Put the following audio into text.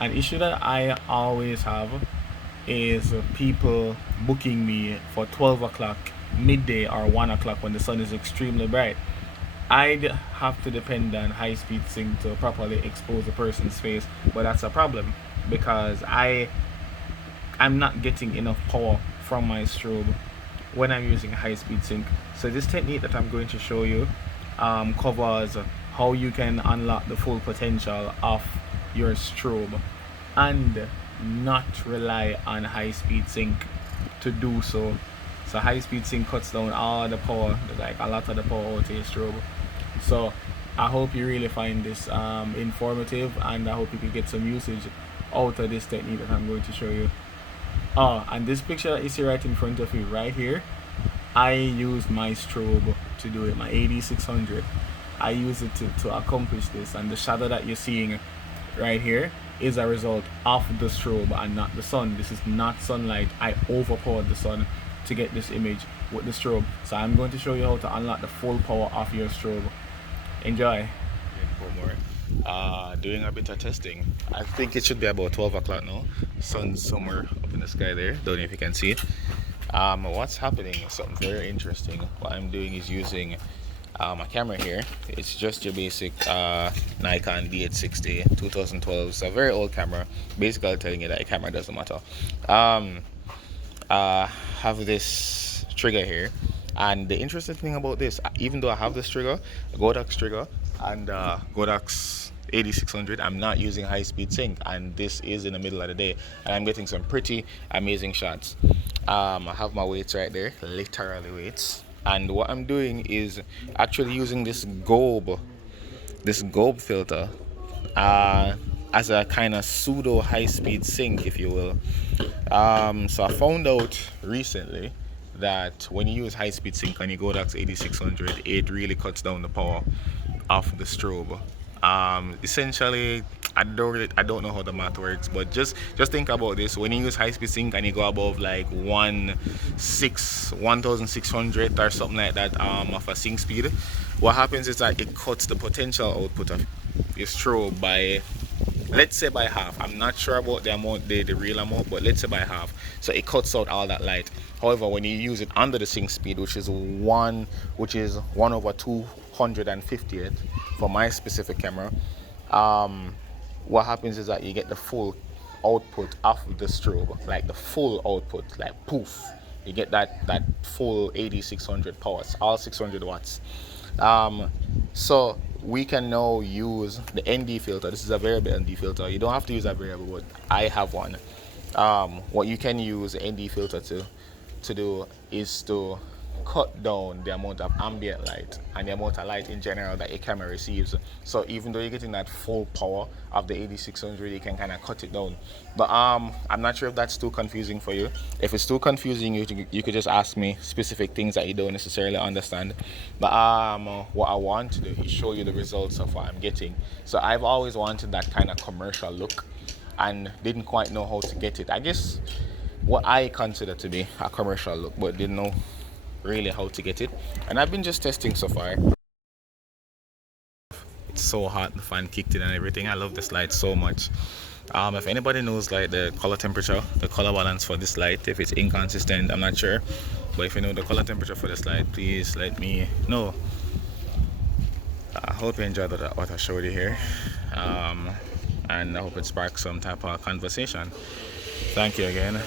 An issue that I always have is people booking me for 12 o'clock midday or 1 o'clock when the sun is extremely bright. I'd have to depend on high speed sync to properly expose a person's face, but that's a problem because I'm not getting enough power from my strobe when I'm using high speed sync. So this technique that I'm going to show you covers how you can unlock the full potential of your strobe and not rely on high speed sync to do so. So high speed sync cuts down all the power, like a lot of the power out of your strobe. So I hope you really find this informative, and I hope you can get some usage out of this technique that I'm going to show you. Oh, and this picture that you see right in front of you, right here, I use my strobe to do it, my AD600. I use it to accomplish this, and the shadow that you're seeing right here is a result of the strobe and not the sun. This is not sunlight. I overpowered the sun to get this image with the strobe. So I'm going to show you how to unlock the full power of your strobe. Enjoy. Doing a bit of testing. I think it should be about 12 o'clock now. Sun's somewhere up in the sky there. Don't know if you can see it. What's happening is something very interesting. What I'm doing is using a camera here. It's just your basic Nikon D860 2012. It's a very old camera, basically telling you that a camera doesn't matter. Have this trigger here, and the interesting thing about this, even though I have this trigger, Goddox trigger, and Goddox AD600, I'm not using high speed sync, and this is in the middle of the day, and I'm getting some pretty amazing shots. I have my weights right there, literally weights, and what I'm doing is actually using this gobe filter as a kind of pseudo high speed sync, if you will. So I found out recently that when you use high speed sync on your Goddox AD600, it really cuts down the power of the strobe. Essentially, I don't know how the math works, but just think about this. When you use high speed sync and you go above like 1600 or something like that of a sync speed, what happens is that it cuts the potential output of your strobe by, let's say, by half. I'm not sure about the amount, the real amount, but let's say by half. So it cuts out all that light. However, when you use it under the sync speed, which is 1 over 250th for my specific camera, what happens is that you get the full output of the strobe, like the full output, like poof. You get that full AD600 power, all 600 watts. So we can now use the ND filter. This is a variable ND filter. You don't have to use a variable, but I have one. What you can use the ND filter to do is to cut down the amount of ambient light and the amount of light in general that a camera receives. So even though you're getting that full power of the AD600, you can kind of cut it down. But I'm not sure if that's too confusing for you. If it's too confusing, you could just ask me specific things that you don't necessarily understand. But what I want to do is show you the results of what I'm getting. So I've always wanted that kind of commercial look and didn't quite know how to get it. I guess what I consider to be a commercial look, but didn't know really how to get it. And I've been just testing so far. It's so hot, the fan kicked in and everything. I love this light so much. If anybody knows like the color temperature, the color balance for this light, if it's inconsistent, I'm not sure, but if you know the color temperature for this light, please let me know. I hope you enjoyed what I showed you here, and I hope it sparks some type of conversation. Thank you again.